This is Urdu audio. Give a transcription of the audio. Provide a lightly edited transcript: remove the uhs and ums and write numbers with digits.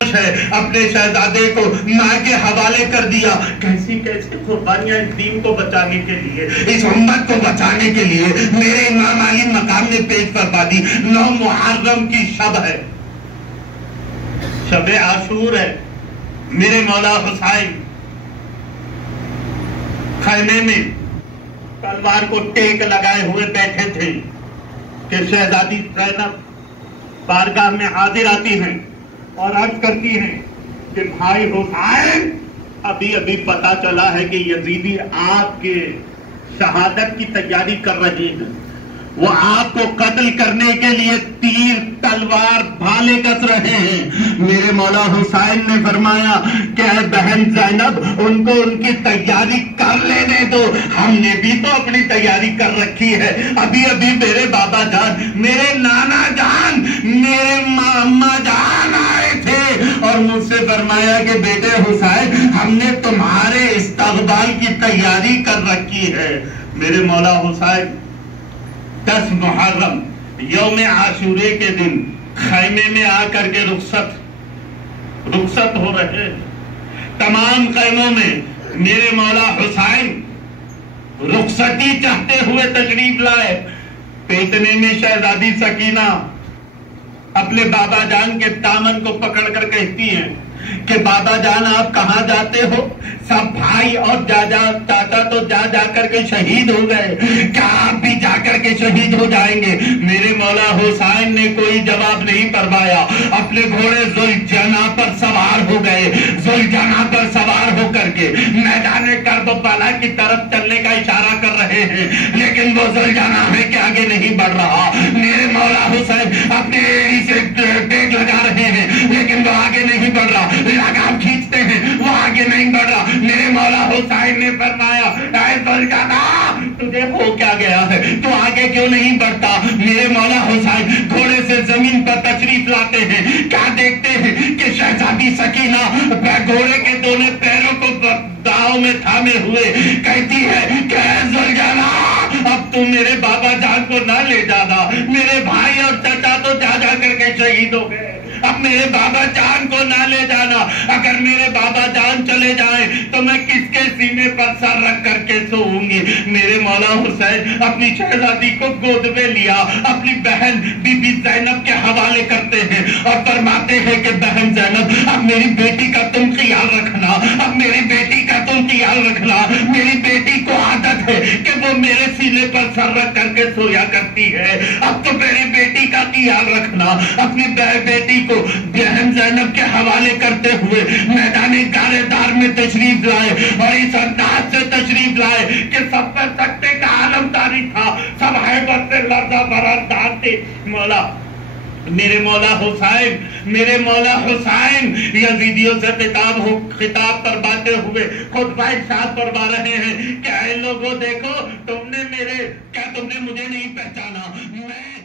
ہے اپنے شہزادے کو ماں کے حوالے کر دیا. کیسی کیسی قربانیاں اس دین کو بچانے کے لیے, اس امت کو بچانے کے لیے میرے امام علی مقام نے پیش فرما دی. 9 محرم کی شب ہے, شب عاشور ہے. میرے مولا حسین خیمے میں تلوار کو ٹیک لگائے ہوئے بیٹھے تھے کہ شہزادی زینب بارگاہ میں حاضر آتی ہیں اور عرض کرتی ہیں کہ بھائی حسین, ابھی ابھی پتا چلا ہے کہ یزیدی آپ کے شہادت کی تیاری کر رہے ہیں. وہ آپ کو قتل کرنے کے لیے تیر تلوار بھالے کس رہے ہیں. میرے مولا حسین نے فرمایا کہ اے بہن زینب, ان کو ان کی تیاری کر لینے دو, ہم نے بھی تو اپنی تیاری کر رکھی ہے. ابھی ابھی میرے بابا جان, میرے نانا جان, میرے ماما جان آئے تھے اور مجھ سے فرمایا کہ بیٹے حسین, ہم نے تمہارے استقبال کی تیاری کر رکھی ہے. میرے مولا حسین 10 محرم یوم عاشورے کے دن خیمے میں آ کر کے رخصت ہو رہے. تمام خیموں میں میرے مولا حسین رخصتی چاہتے ہوئے تشریف لائے. اتنے میں شہزادی سکینہ اپنے بابا جان کے دامن کو پکڑ کر کہتی ہیں کہ بابا جان آپ کہاں جاتے ہو؟ سب بھائی اور چاچا تو جا کر کے شہید ہو گئے, کیا آپ بھی جا کر کے شہید ہو جائیں گے؟ میرے مولا حسین نے کوئی جواب نہیں فرمایا. اپنے گھوڑے ذوالجناح پر سوار ہو گئے. ذوالجناح پر سوار ہو کر کے میدان کربلا کی طرف چلنے کا اشارہ کر رہے ہیں, لیکن وہ ذوالجناح ہے کہ آگے نہیں بڑھ رہا. میرے مولا حسین اپنے ایڑی سے ٹیک لگا رہے ہیں, لیکن وہ آگے نہیں بڑھ رہا. لگام کھینچتے ہیں, وہ آگے نہیں بڑھ رہا. میرے مولا حسین نے فرمایا اے ذوالجناح, تجھے ہو کیا گیا ہے, تو آگے کیوں نہیں بڑھتا؟ میرے مولا حسین گھوڑے سے زمین پر تشریف لاتے ہیں. کیا دیکھتے ہیں کہ شہزادی سکینہ گھوڑے کے دونوں پیروں کو داؤں میں تھامے ہوئے کہتی ہے کہ اے ذوالجناح, اب تم میرے بابا جان کو نہ لے جانا. میرے بھائی اور چچا تو جا کر کے شہید ہو گئے, اب میرے بابا جان کو نہ لے جانا. اگر میرے بابا جان چلے جائیں تو میں کس کے سینے پر سر رکھ کر کے سوؤں گی؟ میرے مولا حسین اپنی شہزادی کو گود میں لیا, اپنی بہن بی بی زینب کے حوالے کرتے ہیں اور فرماتے ہیں کہ بہن زینب, اب میری بیٹی کا تم خیال رکھنا, اب میری بیٹی کا تم خیال رکھنا. میری بیٹی کو عادت ہے کہ وہ میرے سینے پر سر رکھ کر کے سویا کرتی ہے, اب تو میری بیٹی کا خیال رکھنا. اپنی بیٹی کو بہن زینب کے حوالے کرتے ہوئے میدان گارے دار میں تشریف لائے اور اس انداز سے تشریف لائے کہ سب پر سکتے کا عالم طاری تھا, سب حیبت سے لرزہ بردار تھے. میرے مولا حسین یزیدیوں سے خطاب فرماتے ہوئے خطبہ ارشاد فرما رہے ہیں کہ اے لوگوں دیکھو, کیا تم نے مجھے نہیں پہچانا؟ میں